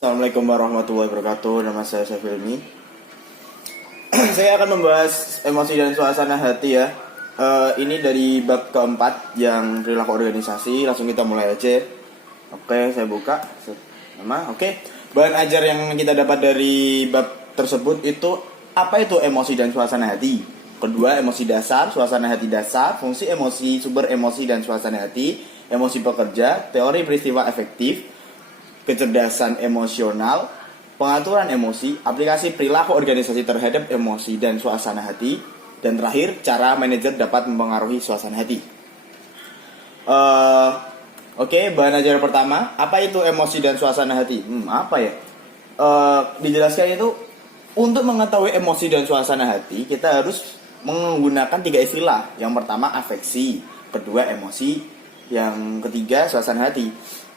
Assalamualaikum warahmatullahi wabarakatuh. Nama saya Syafilmi. Saya akan membahas emosi dan suasana hati ya. Ini dari bab keempat yang perilaku organisasi. Langsung kita mulai aja. Oke, saya buka. Nama, oke. Bahan ajar yang kita dapat dari bab tersebut itu apa itu emosi dan suasana hati. Kedua, emosi dasar, suasana hati dasar, fungsi emosi, sumber emosi dan suasana hati, emosi pekerja, teori peristiwa efektif, kecerdasan emosional, pengaturan emosi, aplikasi perilaku organisasi terhadap emosi dan suasana hati, dan terakhir, cara manajer dapat mempengaruhi suasana hati. Oke, bahan ajar pertama, apa itu emosi dan suasana hati? Apa ya? Dijelaskan itu, untuk mengetahui emosi dan suasana hati, kita harus menggunakan 3 istilah. Yang pertama, afeksi, kedua, emosi, yang ketiga, suasana hati.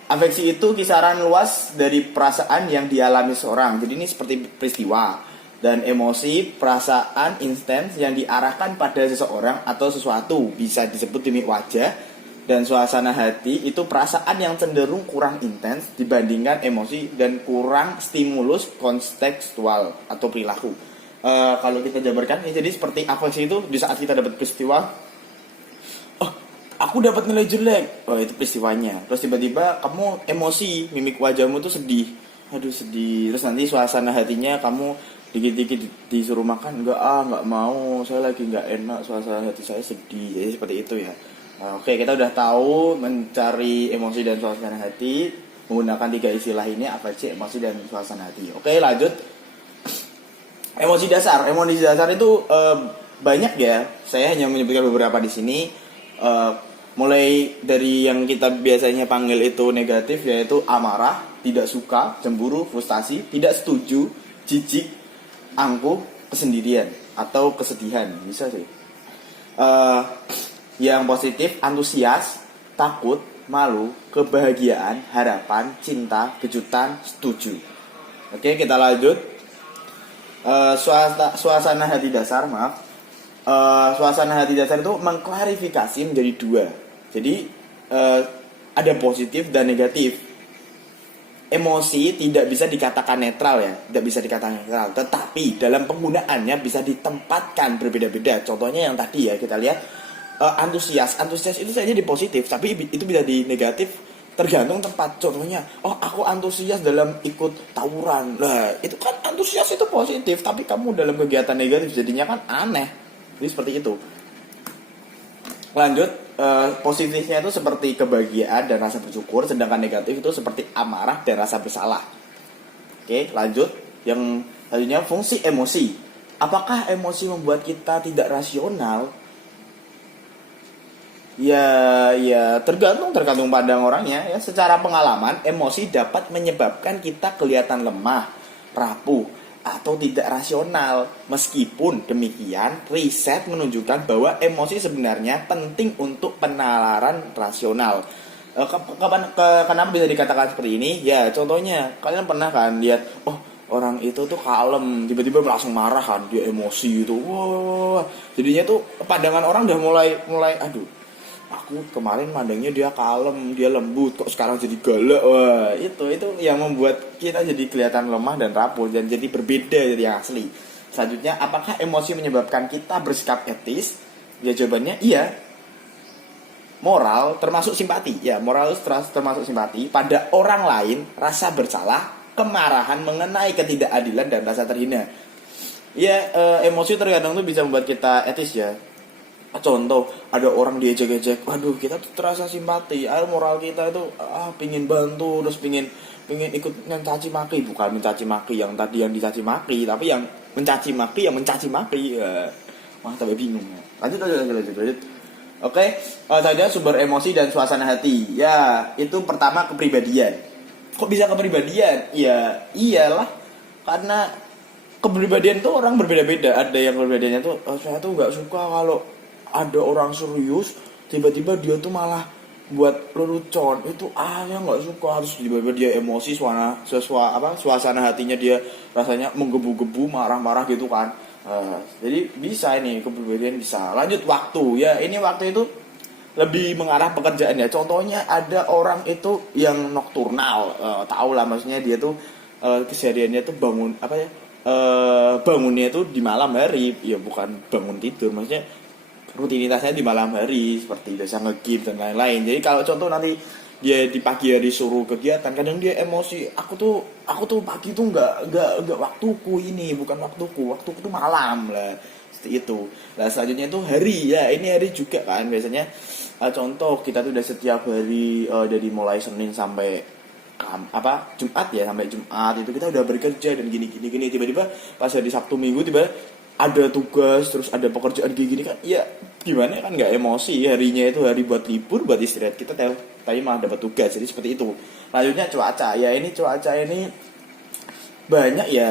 Afeksi itu kisaran luas dari perasaan yang dialami seorang. Jadi ini seperti peristiwa. Dan emosi, perasaan intens yang diarahkan pada seseorang atau sesuatu. Bisa disebut demi wajah. Dan suasana hati itu perasaan yang cenderung kurang intens dibandingkan emosi dan kurang stimulus kontekstual atau perilaku. Kalau kita jabarkan, jadi seperti afeksi itu di saat kita dapat peristiwa, aku dapat nilai jelek, itu peristiwanya. Terus tiba-tiba kamu emosi, mimik wajahmu tuh sedih, aduh sedih. Terus nanti suasana hatinya kamu dikit-dikit disuruh makan, nggak mau, saya lagi nggak enak, suasana hati saya sedih. Jadi seperti itu ya. Oke, kita udah tahu mencari emosi dan suasana hati menggunakan 3 istilah ini, afeksi, emosi dan suasana hati. Oke, lanjut. Emosi dasar itu banyak ya. Saya hanya menyebutkan beberapa di sini. Mulai dari yang kita biasanya panggil itu negatif, yaitu amarah, tidak suka, cemburu, frustasi, tidak setuju, jijik, angkuh, kesendirian atau kesedihan, bisa sih. Yang positif, antusias, takut, malu, kebahagiaan, harapan, cinta, kejutan, setuju. Oke, kita lanjut. Suasana hati dasar, suasana hati dasar itu mengklarifikasi menjadi 2. Jadi ada positif dan negatif. Emosi tidak bisa dikatakan netral ya, tidak bisa dikatakan netral. Tetapi dalam penggunaannya bisa ditempatkan berbeda-beda. Contohnya yang tadi ya kita lihat, antusias itu saja di positif, tapi itu bisa di negatif. Tergantung tempat. Contohnya, aku antusias dalam ikut tawuran. Lah, itu kan antusias itu positif, tapi kamu dalam kegiatan negatif jadinya kan aneh. Jadi seperti itu. Lanjut, positifnya itu seperti kebahagiaan dan rasa bersyukur, sedangkan negatif itu seperti amarah dan rasa bersalah. Oke, lanjut. Yang selanjutnya, fungsi emosi. Apakah emosi membuat kita tidak rasional? Ya tergantung pandang orangnya ya. Secara pengalaman, emosi dapat menyebabkan kita kelihatan lemah, rapuh, atau tidak rasional. Meskipun demikian, riset menunjukkan bahwa emosi sebenarnya penting untuk penalaran rasional. Kenapa bisa dikatakan seperti ini? Ya, contohnya kalian pernah kan lihat, orang itu tuh kalem, tiba-tiba langsung marah kan, dia emosi gitu. Wah, jadinya tuh pandangan orang udah mulai aduh, aku kemarin mandangnya dia kalem, dia lembut, kok sekarang jadi galak. Wah, itu yang membuat kita jadi kelihatan lemah dan rapuh dan jadi berbeda dari yang asli. Selanjutnya, apakah emosi menyebabkan kita bersikap etis? Ya, jawabannya iya. Moral termasuk simpati. Ya, moral termasuk simpati pada orang lain, rasa bersalah, kemarahan mengenai ketidakadilan dan rasa terhina. Ya, emosi terkadang tuh bisa membuat kita etis ya. Contoh, ada orang diejek-ejek, waduh kita tuh terasa simpati, moral kita itu pingin bantu, terus pingin ikut mencaci maki. Bukan mencaci maki yang tadi yang dicaci maki, tapi yang mencaci maki ya. Tapi bingung ya. Lanjut. Oke, saja sumber emosi dan suasana hati. Ya, itu pertama kepribadian. Kok bisa kepribadian? Ya, iyalah, karena kepribadian tuh orang berbeda-beda. Ada yang kepribadiannya tuh, saya tuh nggak suka kalau ada orang serius, tiba-tiba dia tuh malah buat lelucon. Itu ya nggak suka. Harus tiba-tiba dia emosi, suasana hatinya dia rasanya menggebu-gebu, marah-marah gitu kan. Jadi bisa ini kepribadian bisa. Lanjut, waktu ya. Ini waktu itu lebih mengarah pekerjaan ya. Contohnya ada orang itu yang nokturnal, tahu lah maksudnya dia tuh kesehariannya tuh bangun apa ya, bangunnya tuh di malam hari, ya bukan bangun tidur, maksudnya rutinitasnya di malam hari seperti biasa nge-game dan lain-lain. Jadi kalau contoh nanti dia di pagi hari suruh kegiatan, kadang dia emosi, aku tuh pagi tuh nggak waktuku, ini bukan waktuku tuh malam lah, seperti itu. Nah selanjutnya itu hari, ya ini hari juga kan biasanya, contoh kita tuh udah setiap hari, dari mulai Senin sampai Jumat ya, sampai Jumat itu kita udah bekerja dan gini, tiba-tiba pas hari Sabtu Minggu tiba ada tugas, terus ada pekerjaan gini kan, ya gimana kan nggak emosi, harinya itu hari buat libur, buat istirahat, kita tapi malah dapat tugas, jadi seperti itu. Lanjutnya cuaca, ya ini cuaca ini banyak ya,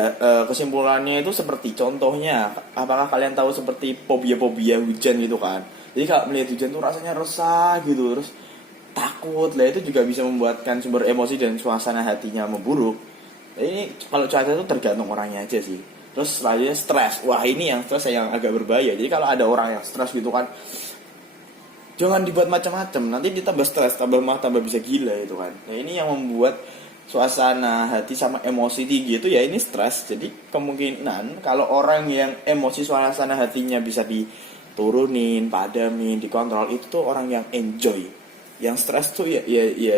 kesimpulannya itu seperti contohnya, apakah kalian tahu seperti fobia hujan gitu kan. Jadi kalau melihat hujan tuh rasanya resah gitu, terus takut lah, itu juga bisa membuatkan sumber emosi dan suasana hatinya memburuk. Ini kalau cuaca itu tergantung orangnya aja sih. Terus selanjutnya stres. Wah ini yang stres yang agak berbahaya. Jadi kalau ada orang yang stres gitu kan, jangan dibuat macam-macam. Nanti dia tambah stres, tambah bisa gila itu kan. Nah ini yang membuat suasana hati sama emosi tinggi itu ya ini stres. Jadi kemungkinan kalau orang yang emosi suasana hatinya bisa diturunin, padamin, dikontrol, itu tuh orang yang enjoy. Yang stres tuh ya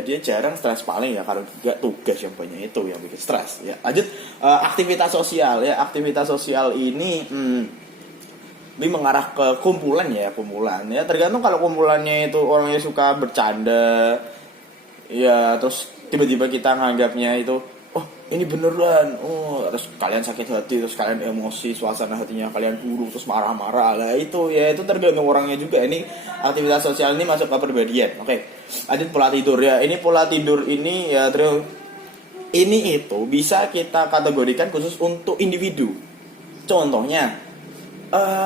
dia jarang stres, paling ya kalau juga tugas yang banyak itu yang bikin stres ya. Lanjut, aktivitas sosial ya. Aktivitas sosial ini mengarah ke kumpulan ya, tergantung. Kalau kumpulannya itu orangnya suka bercanda ya, terus tiba-tiba kita nganggapnya itu oh ini beneran, terus kalian sakit hati, terus kalian emosi, suasana hatinya kalian buruk, terus marah-marah lah, itu tergantung orangnya juga. Ini aktivitas sosial ini masuk ke kepribadian. Oke, lanjut pola tidur ya. Ini pola tidur ini ya, terus ini itu bisa kita kategorikan khusus untuk individu. Contohnya,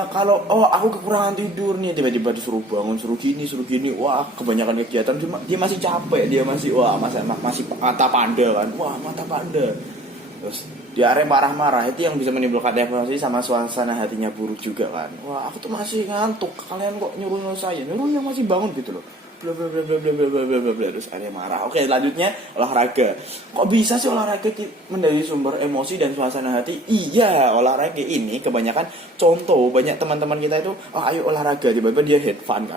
kalau aku kekurangan tidur nih, tiba-tiba disuruh bangun, suruh gini, wah kebanyakan kegiatan, dia masih capek, dia masih masih mata panda kan, mata panda, terus dia marah-marah, itu yang bisa menimbulkan emosi sama suasana hatinya buruk juga kan. Wah aku tuh masih ngantuk, kalian kok nyuruh saya, nyuruh yang masih bangun gitu loh, bla bla bla bla bla bla bla bla bla, terus ada marah. Oke, selanjutnya olahraga. Kok bisa sih olahraga menjadi sumber emosi dan suasana hati? Iya, olahraga ini kebanyakan, contoh banyak teman-teman kita itu ayo olahraga, tiba-tiba dia have fun.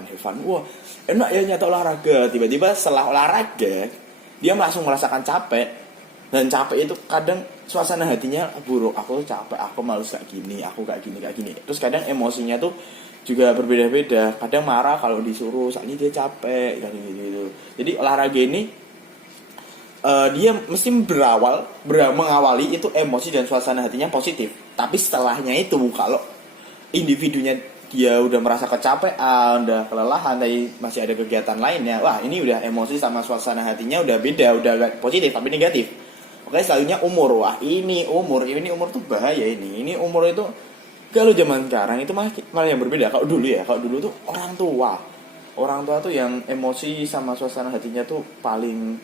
Wah enak ya nyata olahraga, tiba-tiba setelah olahraga dia langsung merasakan capek, dan capek itu kadang suasana hatinya buruk, aku capek, aku malas kayak gini, aku kayak gini. Terus kadang emosinya tuh juga berbeda-beda, kadang marah kalau disuruh, saat ini dia capek kayak gitu. Jadi olahraga ini dia mesti mengawali itu emosi dan suasana hatinya positif. Tapi setelahnya itu kalau individunya dia udah merasa kecapean, udah kelelahan, tapi masih ada kegiatan lainnya, wah ini udah emosi sama suasana hatinya udah beda, udah gak positif tapi negatif. Oke, selanjutnya umur. Wah ini umur tuh bahaya ini. Ini umur itu kalau zaman sekarang itu malah yang berbeda. Kalau dulu tuh orang tua tuh yang emosi sama suasana hatinya tuh paling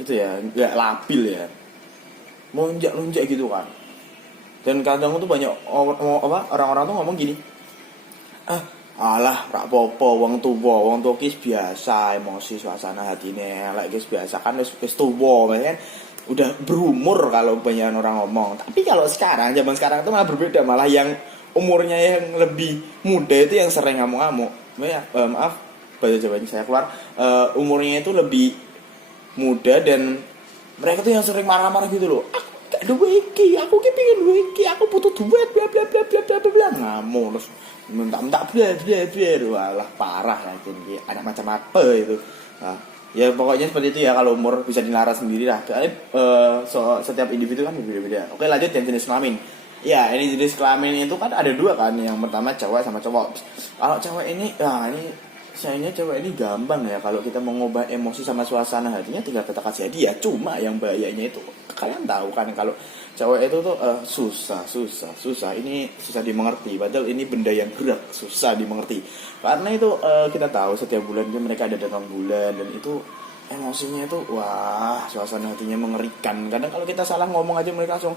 itu ya, nggak labil ya, lonjak gitu kan. Dan kadang tuh banyak orang-orang tuh ngomong gini, alah rak popo wong tuwa kis biasa emosi suasana hatine elek kis biasa kan wis tuwa kan, udah berumur kalau banyak orang ngomong. Tapi kalau zaman sekarang itu malah berbeda, malah yang umurnya yang lebih muda itu yang sering ngamuk-ngamuk. Maaf bahasa Jawanya saya keluar, umurnya itu lebih muda dan mereka tuh yang sering marah-marah gitu loh. Aku pengen duwe iki, aku butuh duit bla bla bla bla bla bla, ngamuk terus mentak-mentak bla bla bla. Walah parah lah ini anak macam apa itu. Ya pokoknya seperti itu ya, kalau umur bisa dilaras sendiri lah. Setiap individu kan berbeda-beda. Oke, lanjut yang jenis kelamin. Ya, ini jenis kelamin itu kan ada dua kan. Yang pertama cewek sama cowok. Kalau cewek ini, sayangnya cewek ini gampang ya. Kalau kita mengubah emosi sama suasana hatinya tinggal kita kasih hadiah. Cuma yang bahayanya itu, kalian tahu kan kalau cewek itu tuh susah. Ini susah dimengerti. Padahal ini benda yang gerak, susah dimengerti. Karena itu kita tahu setiap bulan mereka ada datang bulan, dan itu emosinya itu wah, suasana hatinya mengerikan. Kadang kalau kita salah ngomong aja mereka langsung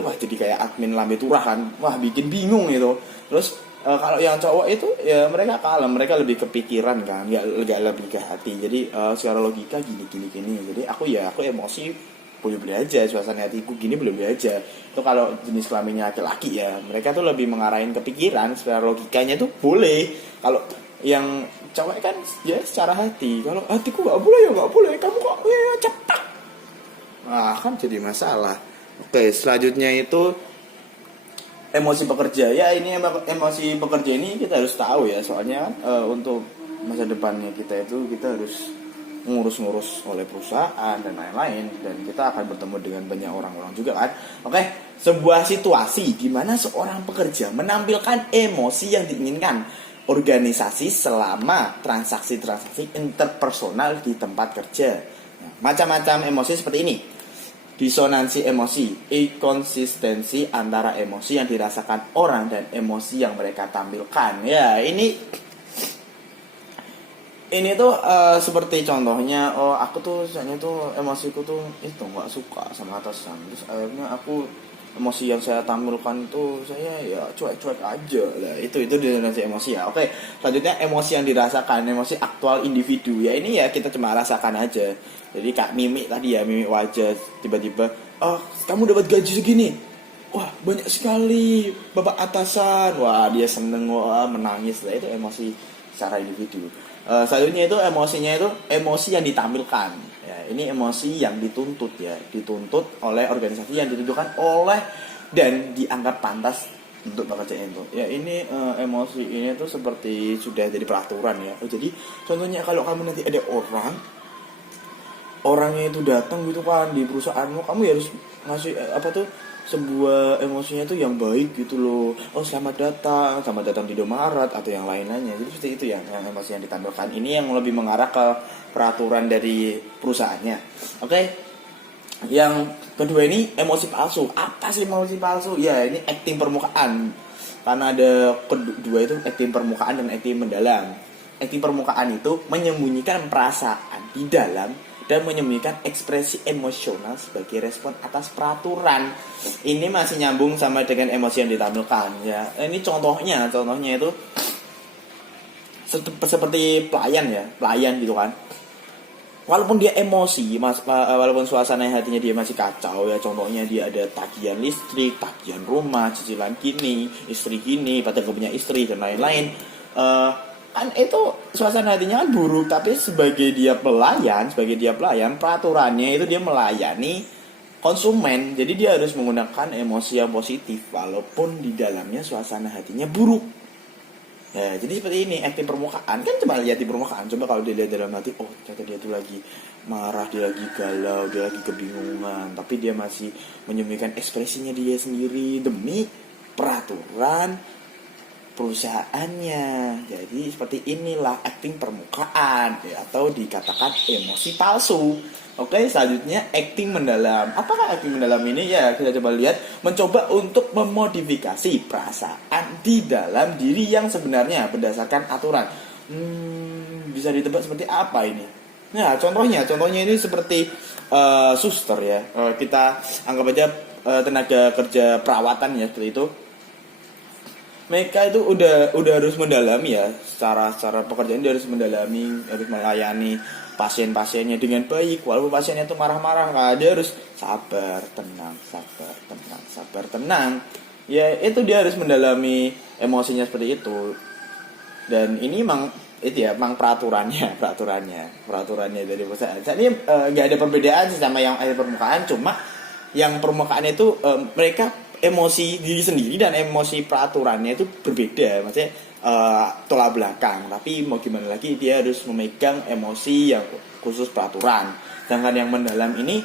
wah, jadi kayak admin lambe turah kan. Wah, bikin bingung itu. Terus kalau yang cowok itu ya mereka kalem, mereka lebih kepikiran kan, nggak lebih ke hati. Jadi secara logika gini. Jadi aku emosi boleh-boleh aja, suasana hatiku gini boleh-boleh aja. Itu kalau jenis kelaminnya laki-laki ya, mereka tuh lebih mengarahin ke pikiran, secara logikanya tuh boleh. Kalau yang cewek kan ya secara hati, kalau hatiku nggak boleh ya nggak boleh, kamu kok ya cepat, nah kan jadi masalah. Oke, selanjutnya itu emosi pekerja. Ya ini emosi pekerja ini kita harus tahu ya, soalnya kan untuk masa depannya kita itu kita harus ngurus-ngurus oleh perusahaan dan lain-lain, dan kita akan bertemu dengan banyak orang-orang juga kan. Oke, sebuah situasi di mana seorang pekerja menampilkan emosi yang diinginkan organisasi selama transaksi-transaksi interpersonal di tempat kerja. Nah, macam-macam emosi seperti ini. Disonansi emosi, inkonsistensi antara emosi yang dirasakan orang dan emosi yang mereka tampilkan. Ya, ini tuh seperti contohnya, aku tuh misalnya tuh emosiku tuh itu nggak suka sama atasan, terus akhirnya aku emosi yang saya tampilkan itu saya ya cuek-cuek aja lah. Itu disonansi emosi ya. Oke, selanjutnya emosi yang dirasakan, emosi aktual individu ya, ini ya kita cuma rasakan aja. Jadi kak mimik tadi ya, mimik wajah tiba-tiba, kamu dapat gaji segini, wah banyak sekali bapak atasan, wah dia seneng, wah menangis lah. Itu emosi secara individu. Selanjutnya itu emosinya itu emosi yang ditampilkan ya, ini emosi yang dituntut ya, dituntut oleh organisasi, yang ditentukan oleh dan dianggap pantas untuk pekerjaan itu ya. Ini emosi ini tuh seperti sudah jadi peraturan ya. Jadi contohnya kalau kamu nanti ada orangnya itu datang gitu kan di perusahaanmu, kamu ya harus ngasih sebuah emosinya tuh yang baik gitu loh. Selamat datang di Indomaret atau yang lain-lainnya. Jadi seperti itu ya, yang emosi yang ditampilkan. Ini yang lebih mengarah ke peraturan dari perusahaannya. Oke. Yang kedua ini emosi palsu. Apa sih emosi palsu? Ya ini acting permukaan. Karena ada kedua itu acting permukaan dan acting mendalam. Acting permukaan itu menyembunyikan perasaan di dalam dan menyembunyikan ekspresi emosional sebagai respon atas peraturan. Ini masih nyambung sama dengan emosi yang ditampilkan ya. Ini contohnya itu seperti pelayan gitu kan. Walaupun dia emosi, walaupun suasana hatinya dia masih kacau ya. Contohnya dia ada tagihan listrik, tagihan rumah, cicilan gini, istri gini, padahal gak punya istri dan lain-lain. Kan itu suasana hatinya kan buruk, tapi sebagai dia pelayan, peraturannya itu dia melayani konsumen, jadi dia harus menggunakan emosi yang positif walaupun di dalamnya suasana hatinya buruk ya. Jadi seperti ini acting permukaan, kan cuma lihat di permukaan. Coba kalau dilihat dalam hati, ternyata dia tuh lagi marah, dia lagi galau, dia lagi kebingungan, tapi dia masih menyembunyikan ekspresinya dia sendiri demi peraturan perusahaannya. Jadi seperti inilah acting permukaan ya, atau dikatakan emosi palsu. Oke, selanjutnya acting mendalam. Apakah acting mendalam ini? Ya kita coba lihat, mencoba untuk memodifikasi perasaan di dalam diri yang sebenarnya berdasarkan aturan. Bisa ditebak seperti apa ini? Nah, contohnya ini seperti suster ya. Kita anggap aja tenaga kerja perawatan ya, seperti itu. Mereka itu udah harus mendalami ya, secara pekerjaan dia harus mendalami, harus melayani pasien-pasiennya dengan baik. Walaupun pasiennya itu marah-marah, dia harus sabar, tenang. Ya itu dia harus mendalami emosinya seperti itu. Dan ini memang peraturannya dari perusahaan. Jadi nggak ada perbedaan sih sama yang ada permukaan, cuma yang permukaan itu mereka emosi diri sendiri dan emosi peraturannya itu berbeda, maksudnya tolak belakang. Tapi mau gimana lagi, dia harus memegang emosi yang khusus peraturan. Sedangkan yang mendalam ini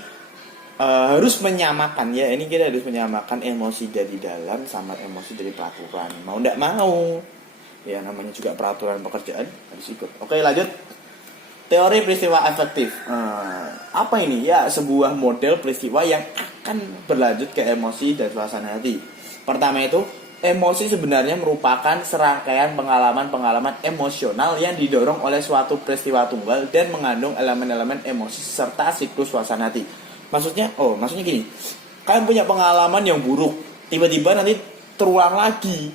harus menyamakan ya, ini kita harus menyamakan emosi dari dalam sama emosi dari peraturan. Mau tidak mau ya, namanya juga peraturan pekerjaan harus ikut. Oke, lanjut. Teori peristiwa efektif. Apa ini? Ya, sebuah model peristiwa yang akan berlanjut ke emosi dan suasana hati. Pertama itu, emosi sebenarnya merupakan serangkaian pengalaman-pengalaman emosional yang didorong oleh suatu peristiwa tunggal dan mengandung elemen-elemen emosi serta siklus suasana hati. Maksudnya gini, kalian punya pengalaman yang buruk, tiba-tiba nanti terulang lagi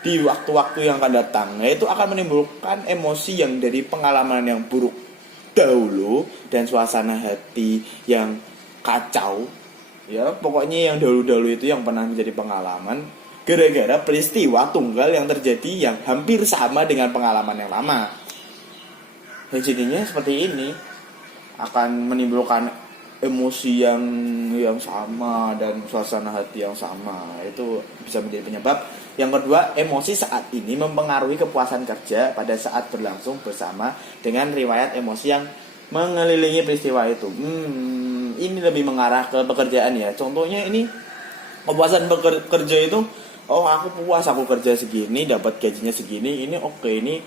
di waktu-waktu yang akan datang. Itu akan menimbulkan emosi yang dari pengalaman yang buruk dahulu dan suasana hati yang kacau. Ya, pokoknya yang dahulu-dahulu itu yang pernah menjadi pengalaman gara-gara peristiwa tunggal yang terjadi yang hampir sama dengan pengalaman yang lama. Dan jadinya seperti ini akan menimbulkan emosi yang sama dan suasana hati yang sama. Itu bisa menjadi penyebab. Yang kedua, emosi saat ini mempengaruhi kepuasan kerja pada saat berlangsung bersama dengan riwayat emosi yang mengelilingi peristiwa itu. Ini lebih mengarah ke pekerjaan ya. Contohnya ini kepuasan kerja itu, oh aku puas aku kerja segini, dapat gajinya segini, ini oke, ini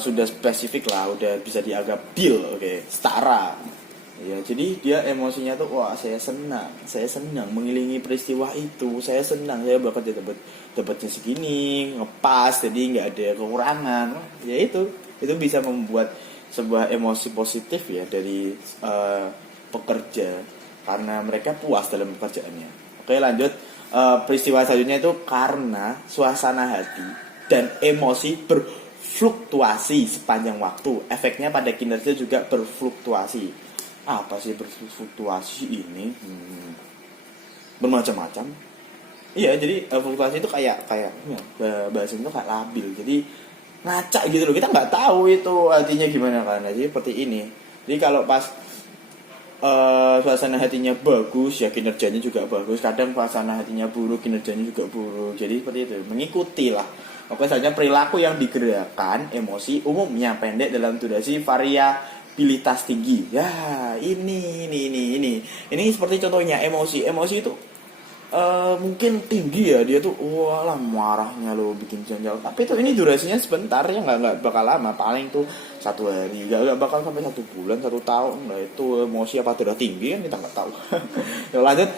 sudah spesifik lah, udah bisa dianggap deal, oke, setara. Ya, jadi dia emosinya tuh, wah saya senang mengiringi peristiwa itu, saya senang, saya bakal dapatnya segini, ngepas, jadi nggak ada kekurangan. Ya itu bisa membuat sebuah emosi positif ya dari pekerja karena mereka puas dalam pekerjaannya. Oke, lanjut. Peristiwa selanjutnya itu karena suasana hati dan emosi berfluktuasi sepanjang waktu. Efeknya pada kinerja juga berfluktuasi. Apa sih berfluktuasi ini? Bermacam-macam. Iya, jadi fluktuasi itu kayak bahasa itu kayak labil. Jadi ngacak gitu loh, kita nggak tahu itu artinya gimana kan. Jadi seperti ini. Jadi kalau pas suasana hatinya bagus ya kinerjanya juga bagus, kadang suasana hatinya buruk kinerjanya juga buruk. Jadi seperti itu, mengikuti lah. Oke, misalnya perilaku yang digerakkan emosi umumnya pendek dalam durasi, variabilitas tinggi. Ya ini seperti contohnya emosi itu mungkin tinggi ya, dia tuh walah marahnya lo bikin janjal, tapi itu ini durasinya sebentar ya, nggak bakal lama, paling tuh 1 hari, nggak bakal sampai 1 bulan 1 tahun. Nah itu emosi apa sudah tinggi kan kita nggak tahu. Ya, lanjut.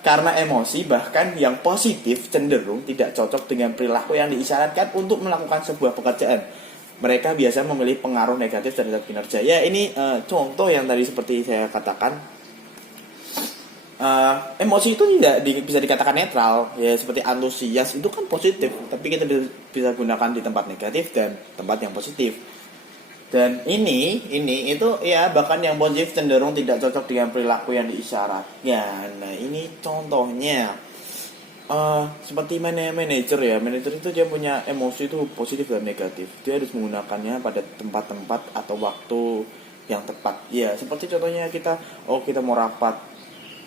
Karena emosi bahkan yang positif cenderung tidak cocok dengan perilaku yang diisyaratkan untuk melakukan sebuah pekerjaan. Mereka biasa memilih pengaruh negatif terhadap kinerja. Ya ini contoh yang tadi seperti saya katakan. Emosi itu tidak bisa dikatakan netral ya, seperti antusias itu kan positif, tapi kita bisa gunakan di tempat negatif dan tempat yang positif. Dan ini itu ya bahkan yang positif cenderung tidak cocok dengan perilaku yang diisyaratkan. Nah ini contohnya seperti manajer ya, manajer itu dia punya emosi itu positif dan negatif, dia harus menggunakannya pada tempat-tempat atau waktu yang tepat ya. Seperti contohnya kita mau rapat,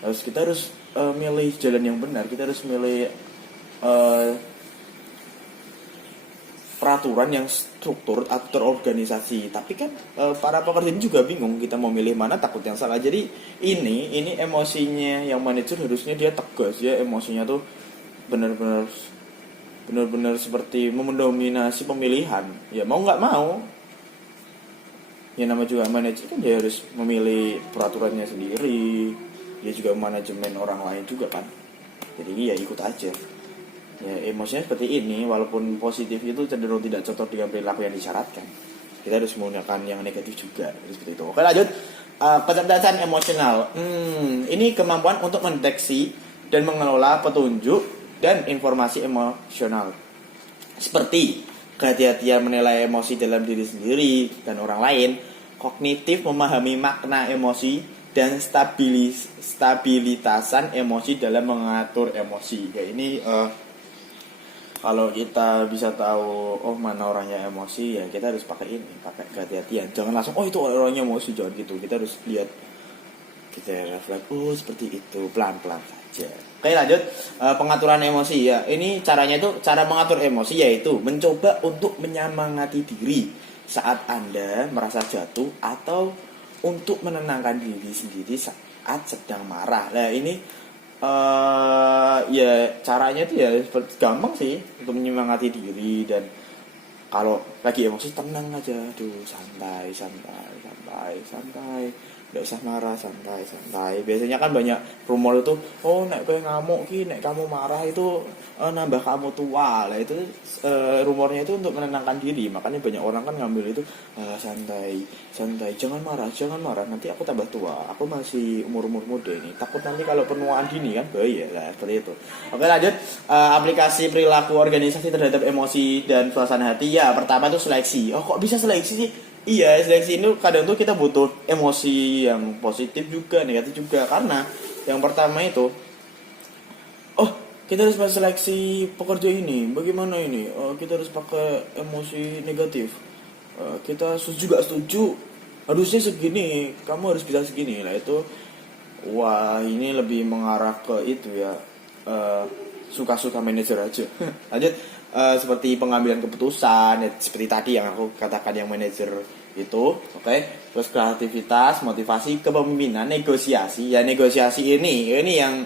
kita harus milih jalan yang benar, kita harus milih peraturan yang struktur atau terorganisasi. Tapi kan para pekerja ini juga bingung, kita mau milih mana, takut yang salah. Jadi ini emosinya yang manajer harusnya dia tegas ya, emosinya tuh benar-benar seperti mendominasi pemilihan. Ya mau nggak mau, ya nama juga manajer kan dia harus memilih peraturannya sendiri. Dia juga manajemen orang lain juga kan, jadi ya ikut aja ya. Emosinya seperti ini, walaupun positif itu cenderung tidak cocok dengan perilaku yang disyaratkan, kita harus menggunakan yang negatif juga seperti itu. Oke, lanjut. Kecerdasan emosional, ini kemampuan untuk mendeteksi dan mengelola petunjuk dan informasi emosional, seperti kehati-hatian menilai emosi dalam diri sendiri dan orang lain, kognitif memahami makna emosi, dan stabilitasan emosi dalam mengatur emosi. Ya ini kalau kita bisa tahu mana orangnya emosi, ya kita harus pakai kehati-hatian. Jangan langsung itu orangnya emosi, jangan gitu. Kita harus lihat, kita refleks, seperti itu, pelan-pelan saja. Oke, lanjut. Pengaturan emosi ya. Ini cara mengatur emosi yaitu mencoba untuk menyemangati diri saat Anda merasa jatuh atau untuk menenangkan diri sendiri saat sedang marah. Nah ini ya caranya itu ya gampang sih untuk menyemangati diri. Dan kalau lagi emosi tenang aja, santai, nggak usah marah, santai. Biasanya kan banyak rumor itu, nek kowe ngamuk ki, nek kamu marah itu nambah kamu tua lah. Itu rumornya itu untuk menenangkan diri. Makanya banyak orang kan ngambil itu santai, jangan marah, nanti aku tambah tua, aku masih umur muda ini, takut nanti kalau penuaan dini kan bahaya lah, seperti itu. Oke, lanjut. Aplikasi perilaku organisasi terhadap emosi dan suasana hati ya. Pertama itu seleksi. Kok bisa seleksi sih? Iya, seleksi ini kadang tuh kita butuh emosi yang positif juga, negatif juga. Karena yang pertama itu, oh kita harus seleksi pekerja ini, bagaimana ini? Oh, kita harus pakai emosi negatif. Kita juga setuju, harusnya segini, kamu harus bisa segini. Lah itu, wah ini lebih mengarah ke itu ya, eh, suka-suka manajer aja. Lanjut, seperti pengambilan keputusan, ya, seperti tadi yang aku katakan yang manajer itu, oke. Terus kreativitas, motivasi, kepemimpinan, negosiasi. Ya negosiasi ini yang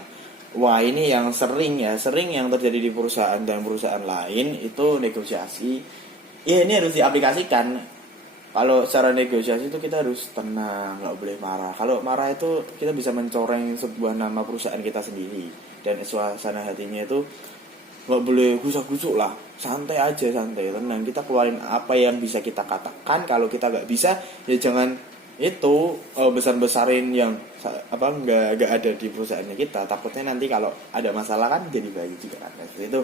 wah ini yang sering yang terjadi di perusahaan dan perusahaan lain itu negosiasi. Ya ini harus diaplikasikan. Kalau secara negosiasi itu kita harus tenang, nggak boleh marah. Kalau marah itu kita bisa mencoreng sebuah nama perusahaan kita sendiri. Dan suasana hatinya itu nggak boleh gusak-gusuk lah. Santai aja, santai, tenang. Kita keluarin apa yang bisa kita katakan. Kalau kita nggak bisa, ya jangan itu besar-besarin yang apa nggak ada di perusahaannya kita. Takutnya nanti kalau ada masalah kan jadi baik juga kan. Seperti itu.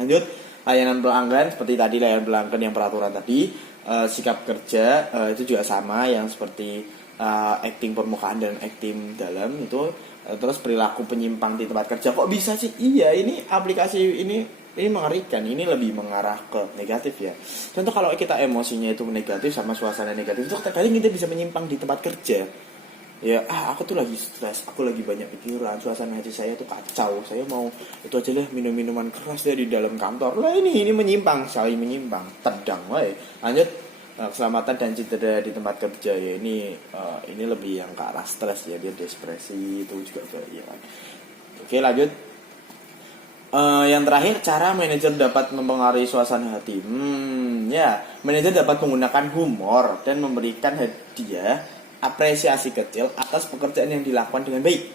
Lanjut, layanan pelanggan seperti tadi, layanan pelanggan yang peraturan tadi. Sikap kerja itu juga sama yang seperti acting permukaan dan acting dalam itu. Terus perilaku penyimpang di tempat kerja, kok bisa sih? Iya, ini aplikasi ini mengerikan, ini lebih mengarah ke negatif ya. Contoh kalau kita emosinya itu negatif sama suasana negatif, itu kadang kita bisa menyimpang di tempat kerja. Ya, aku tuh lagi stres, aku lagi banyak pikiran, suasana hati saya tuh kacau, saya mau itu aja lah minuman keras dari dalam kantor. Lah ini menyimpang, saling menyimpang, tendang, woi. Lanjut, keselamatan dan cedera di tempat kerja ya ini lebih yang ke arah stres ya, dia depresi itu juga ya kan. Oke, lanjut. Yang terakhir, cara manajer dapat mempengaruhi suasana hati. Ya, manajer dapat menggunakan humor dan memberikan hadiah apresiasi kecil atas pekerjaan yang dilakukan dengan baik.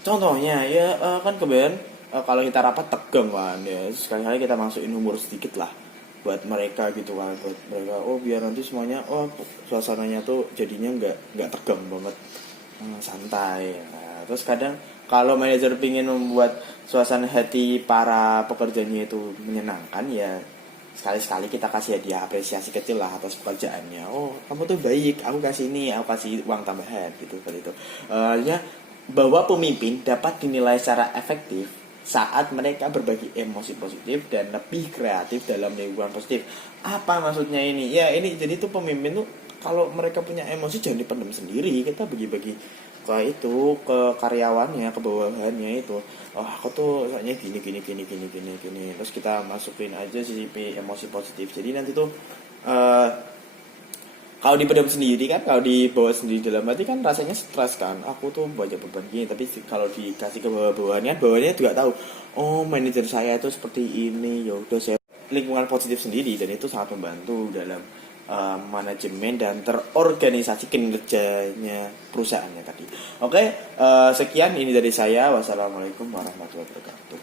Contohnya ya kan kemudian kalau kita rapat tegang kan ya, sekali-kali kita masukin humor sedikit lah buat mereka gitu kan, buat mereka biar nanti semuanya suasananya tuh jadinya nggak tegang banget, santai. Nah, terus kadang kalau manajer pingin membuat suasana hati para pekerjanya itu menyenangkan ya, sekali-sekali kita kasih hadiah apresiasi kecil lah atas pekerjaannya. Kamu tuh baik, aku kasih ini, aku kasih uang tambahan gitu seperti itu. Ya, bahwa pemimpin dapat dinilai secara efektif saat mereka berbagi emosi positif dan lebih kreatif dalam lingkungan positif. Apa maksudnya ini? Ya ini jadi tuh pemimpin tuh kalau mereka punya emosi jangan dipendam sendiri. Kita bagi-bagi ke karyawannya, ke bawahannya itu. Aku tuh soalnya gini. Terus kita masukin aja sisi emosi positif. Jadi nanti tuh kalau dipendam sendiri kan, kalau dibawa sendiri dalam hati kan rasanya stres kan. Aku tuh banyak beban gini, tapi kalau dikasih ke bawahannya, bawahannya juga tahu. Manajer saya itu seperti ini. Ya udah, saya lingkungan positif sendiri dan itu sangat membantu dalam manajemen dan terorganisasi kinerjanya perusahaannya tadi. Oke, sekian ini dari saya. Wassalamualaikum warahmatullahi wabarakatuh.